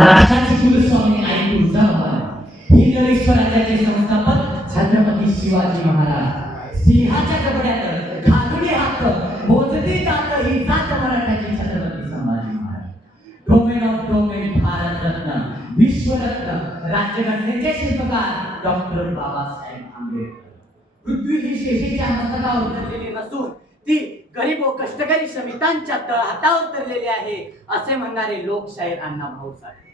राष्ट्राचे कुलस्वामी आई तुळजाभवानी हिंदवेश्वर राज्याचे संस्थापक छत्रपती शिवाजी महाराज सिंहाच्या कपड्यात घालुनी हात मोजती जात ही जात मराठ्याचे Chhatrapati Sambhaji Maharaj domain of domain भारतरत्न विश्वरत्न राज्यघटनेचे शिल्पकार डॉक्टर बाबासाहेब आंबेडकर पृथ्वी ही शेषेच्या मस्तकावर उतरलेली नसून ती गरीब व कष्टकरी श्रमिकांच्या तळहातावर उतरलेली आहे असे म्हणणारे लोकशाहीर अण्णाभाऊ साठे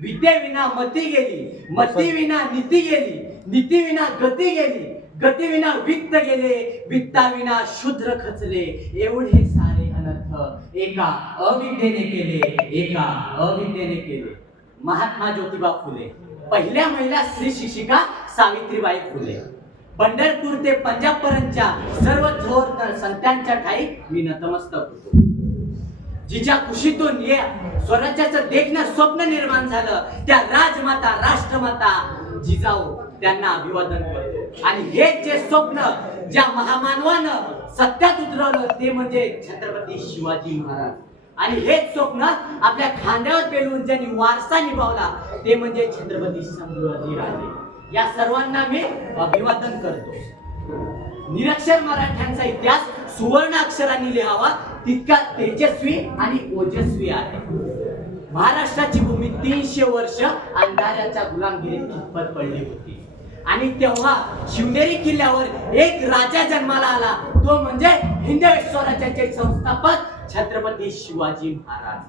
विद्येविना मती गेली, मती विना नीती गेली, नीती विना गती गेली, गती विना वित्त गेले, वित्ता विना शूद्र खचले, एवढे सारे अनर्थ एका अविद्येने केले, एका अविद्येने केले. महात्मा ज्योतिबा फुले, पहिल्या महिला स्त्री शिक्षिका सावित्रीबाई फुले, पंढरपूर ते पंजाब पर्यंतच्या सर्व थोर संतांच्या ठाई मी नतमस्तक होतो. जिच्या कुशीतून स्वराज्याचं देखणं स्वप्न निर्माण झालं त्या राजमाता राष्ट्रमाता जिजाऊ त्यांना अभिवादन करतो. आणि हे जे स्वप्न ज्या महामानवानं सत्यात उतरवलं ते म्हणजे छत्रपती शिवाजी महाराज. आणि हेच स्वप्न आपल्या खांद्यावर पेलून ज्यांनी वारसा निभावला ते म्हणजे छत्रपती संभाजी राजे. या सर्वांना मी अभिवादन करतो. निरक्षर मराठ्यांचा इतिहास सुवर्ण अक्षरांनी लिहावा तितका तेजस्वी आणि ओजस्वी आहे. महाराष्ट्राची भूमी 300 वर्ष अंधाऱ्याच्या गुलामगिरीत खितपत पडली होती आणि तेव्हा शिवनेरी किल्ल्यावर एक राजा जन्माला आला तो म्हणजे हिंदवेश्वर राज्याचे संस्थापक छत्रपती शिवाजी महाराज.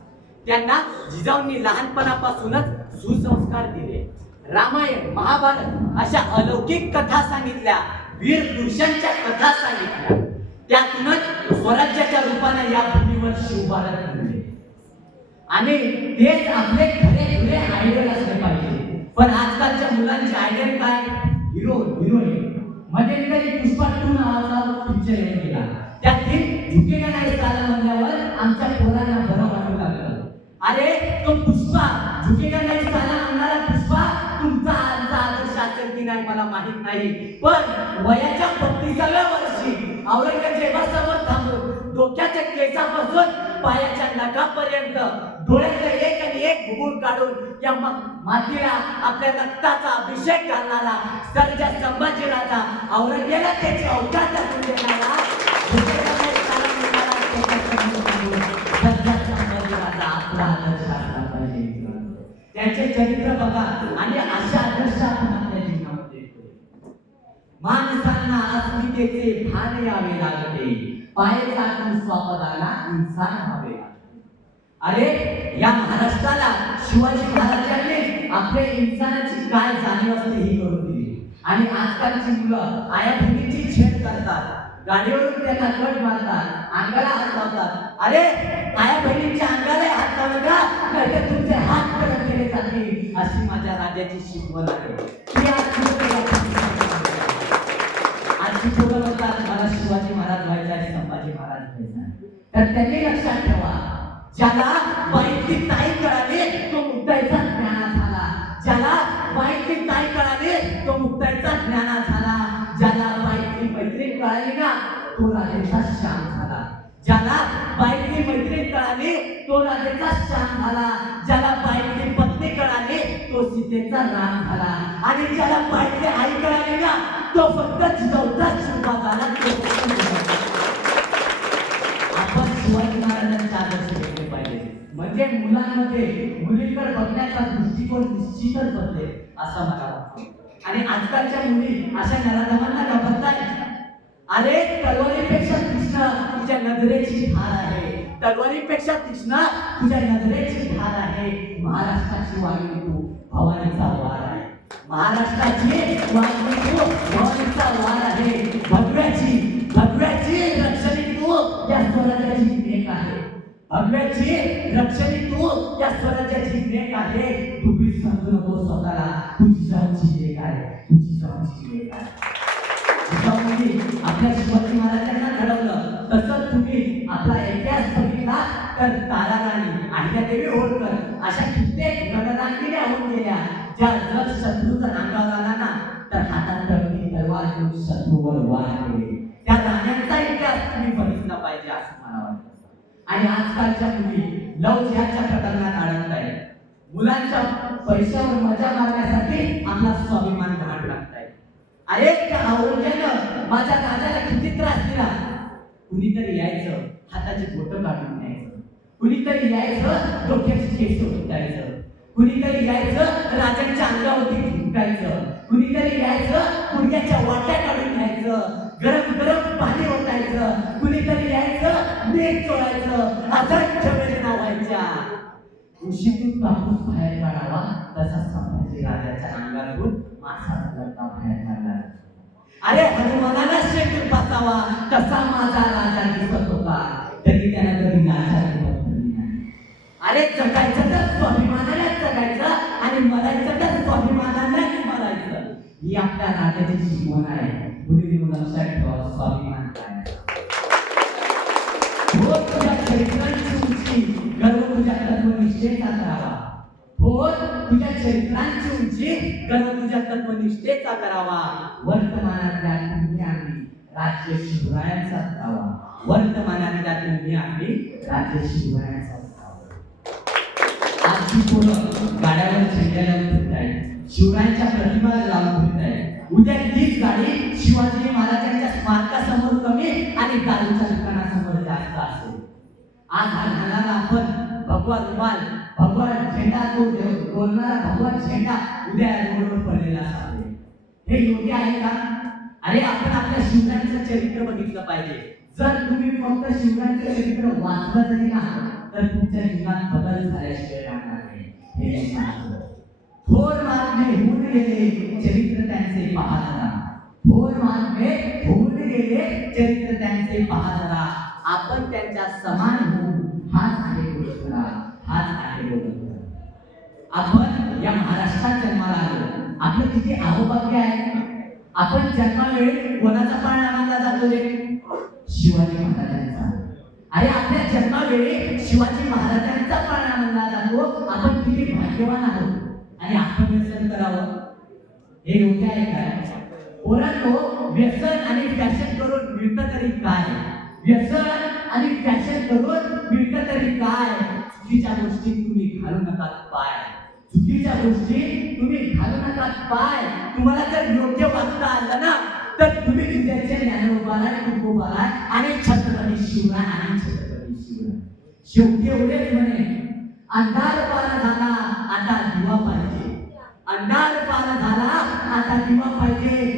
त्यांना जिजाऊंनी लहानपणापासूनच सुसंस्कार दिले. रामायण महाभारत अशा अलौकिक कथा सांगितल्या, वीर पुरुषांच्या कथा सांगितल्या. त्यातूनच स्वराज्याच्या रूपाने या भूमीवर शिवभारत घडले. आणि तेच आपले खरे खरे आयडल असले पाहिजे. पण आजकालच्या मुलांचे आयडल काय? Hero heroine. मध्ये कधी पुष्पा 2 नावाचा पिक्चर येऊन गेला. त्यातील झुकेगा नाही साला म्हणल्यावर आमच्या पोरांना बरं वाटू लागलं. अरे तो पुष्पा झुकेगा नाही साला म्हणणारा पुष्पा तुमचा आदर्श असेल की नाही मला माहित नाही. पण वयाच्या 35व्या वर्षी औरंगजेबासमोर थांबून डोक्याच्या केसापासून पायाच्या नखापर्यंत डोळ्यातलं एक आणि एक घुगुळ काढून या मातीला आपल्या रक्ताचा अभिषेक घालणारा सर्जा संभाजी राजा औरंगजेबाला त्याची अवतार दाखवून देणारा त्यांचे चरित्र बघा आणि अशा आदर्श आपण आपल्या जीवनामध्ये माणसांना अस्मितेचे भान यावे लागते, पाय चाटून स्वपदाला इंसान व्हावे लागते. अरे या महाराष्ट्राला शिवाजी महाराजांनी आपल्या इंसानाची काय जाणीव असते ही करून दिली. आणि आजकालची मुलं आया बहिणीची छेड करतात, गाडीवरून त्यांना कट मारतात, अंगाला हात लावतात. अरे आया बहिणीच्या अंगाला हात लावू नका नाहीतर तुमचे हात कडक केले जातील अशी माझ्या राजाची शिकवण आहे. मला शिवाजी महाराज व्हायचा आणि संभाजी महाराज व्हायचा. तर त्यांनी लक्षात ठेवा ज्याला बाईची ताई कळाली तो मुक्ताईचा ज्ञाना झाला. ज्याला बाईची ताई कळाली तो मुक्ताईचा ज्ञाना झाला. ज्याला बाईची मैत्रीण कळाली ना तो राजेचा श्याम झाला. ज्याला बाईची मैत्रीण कळाली तो राजेचा श्याम झाला. ज्याला बाईची पत्नी कळाली तो सीतेचा राम झाला. आणि ज्याला बाईची आई कळाली ना तो फक्त जिजाऊचा शिवबा झाला. आपण शिवाजी महाराजांचे आदर्श घेतले पाहिजे म्हणजे मुलांमध्ये मुलींकडे बघण्याचा दृष्टिकोन निश्चितच बदलेल असं मला वाटतं. आणि आजकालच्या मुली अशा नराधमांना घाबरतात. अरे तलवारीपेक्षा तीक्ष्ण तुझ्या नजरेची धार आहे, तलवारीपेक्षा तीक्ष्ण तुझ्या नजरेची धार आहे. महाराष्ट्राची वाणी तू भवानीचा वार आहे. महाराष्ट्राची वाणी तू भवानीचा वार आहे. भगव्याची रक्षणी तू या स्वराज्याची लेक आहे. भगव्याची रक्षणी तू या स्वराज्याची लेक आहे. तुम्ही समजू नको स्वतःला तुझी जाऊची लेक आहे, तुझी जाऊची लेक आहे. आपल्या शिवाजी महाराजांना घडवलं तसं तुम्ही आपला इतिहास बघितला तर ताराराणी अहिल्यादेवी होळकर अशा कित्येक गणरांगिण्या होऊन गेल्या ज्या जर शत्रूचा नांगावर आला ना तर हातात तलवार घेऊन शत्रूवर वार केले. त्या राण्यांचा इतिहास तुम्ही बघितला पाहिजे असं मला वाटतं. आणि आजकालच्या मुली लव जिहादच्या प्रकरणात अडकत आहेत. मुलांच्या पैशावर मजा मारण्यासाठी आपला स्वाभिमान घाण लागताय. अरे त्या औरंगजेबानं माझ्या राजाला किती त्रास दिला. कुणीतरी यायचं हाताची बोटं काढून न्यायचं, कुणीतरी यायचं डोक्याची केस उठायचं, कुणीतरी यायचं राजांच्या अंगावरती थुंकायचं, कुणीतरी यायचं पुण्याच्या वाट्या काढून न्यायचं, गरम गरम पाणी ओतायचं, कुणीतरी यायचं मीठ चोळायचं, असंख्य वेदना व्हायच्या. उशीतून कापूस बाहेर काढावा तसा संभाजी राजाच्या अंगातून मासाचा लढता बाहेर काढला. अरे हनुमानाला शेंडूर बसावा तसा माझा राजा दिसत होता, तरी त्याला कधी लाचारी बसली नाही. अरे जगायचं तर स्वाभिमानाने जगायचं आणि मरायचं तर स्वाभिमानाने मरायचं. ही आपल्या राजाची शिकवण आहे. मुलींनी लक्षात ठेवा स्वाभिमान काय आहे. हो तुझ्या चरित्रांची उंची गर्व तुझ्या तत्वनिष्ठेचा करावा. हो तुझ्या चरित्रांची उंची गर्व तुझ्या तत्वनिष्ठेचा करावा. वर्तमानातल्या तुम्ही आम्ही राज्य शिवरायांचा असावा. वर्तमानातल्या तुम्ही आम्ही राज्य शिवरायांचा असावा. आजची पोरं गाड्यावर झेंडा लावून फिरतायत, शिवरायांच्या प्रतिमा लावून फिरतायत. उद्या तीच गाडी शिवाजी महाराजांच्या स्मारकासमोर कमी आणि दारूच्या दुकानासमोर जास्त असेल. आज हा घालणारा आपण भगवा रुमाल, भगवा झेंडा, तो बोलणारा भगवा झेंडा उद्या रोडवर पडलेला असावे. हे योग्य आहे का? अरे आपण आपल्या शिवरायांचं चरित्र बघितलं पाहिजे. जर तुम्ही फक्त शिवरायांचं चरित्र वाचलं तरी ना तर तुमच्या जीवनात बदल झाल्याशिवाय राहणार नाही. हे सांगतो. थोर महात्मे होऊन गेले चरित्र त्यांचे पहा जरा. थोर महात्मे होऊन गेले चरित्र त्यांचे पहा जरा. आपण त्यांच्या समान होऊ हाच आहे गोष्ट, हाच आहे गोष्ट. आपण या महाराष्ट्रात जन्माला आलो. आपलं किती अहोभाग्य आहे. आपण जन्मावेळी कोणाचा पाळणा मानला जातो रे? शिवाजी महाराजांचा. अरे आपल्या जन्मावेळी शिवाजी महाराजांचा पाळणा मानला जातो. आपण किती भाग्यवान आहोत. आणि आपण व्यसन करावं हे योग्य आहे काय? पोरांनो व्यसन आणि फॅशन करून मिळतं तरी काय? व्यसन आणि फॅशन करून मिळतं तरी काय? चुकीच्या गोष्टी तुम्ही घालू नका पाय. चुकीच्या गोष्टी तुम्ही घालू नका पाय. तुम्हाला जर योग्य वागता आलं ना तर तुम्ही तुझ्याचे ज्ञानोबाला तुकोबाला आणि छत्रपती शिवराय आणि छत्रपती शिवराय. शेवटी एवढेच म्हणे, अंधार पार झाला आता दिवा पाहिजे. अंधार पार झाला आता दिवा पाहिजे.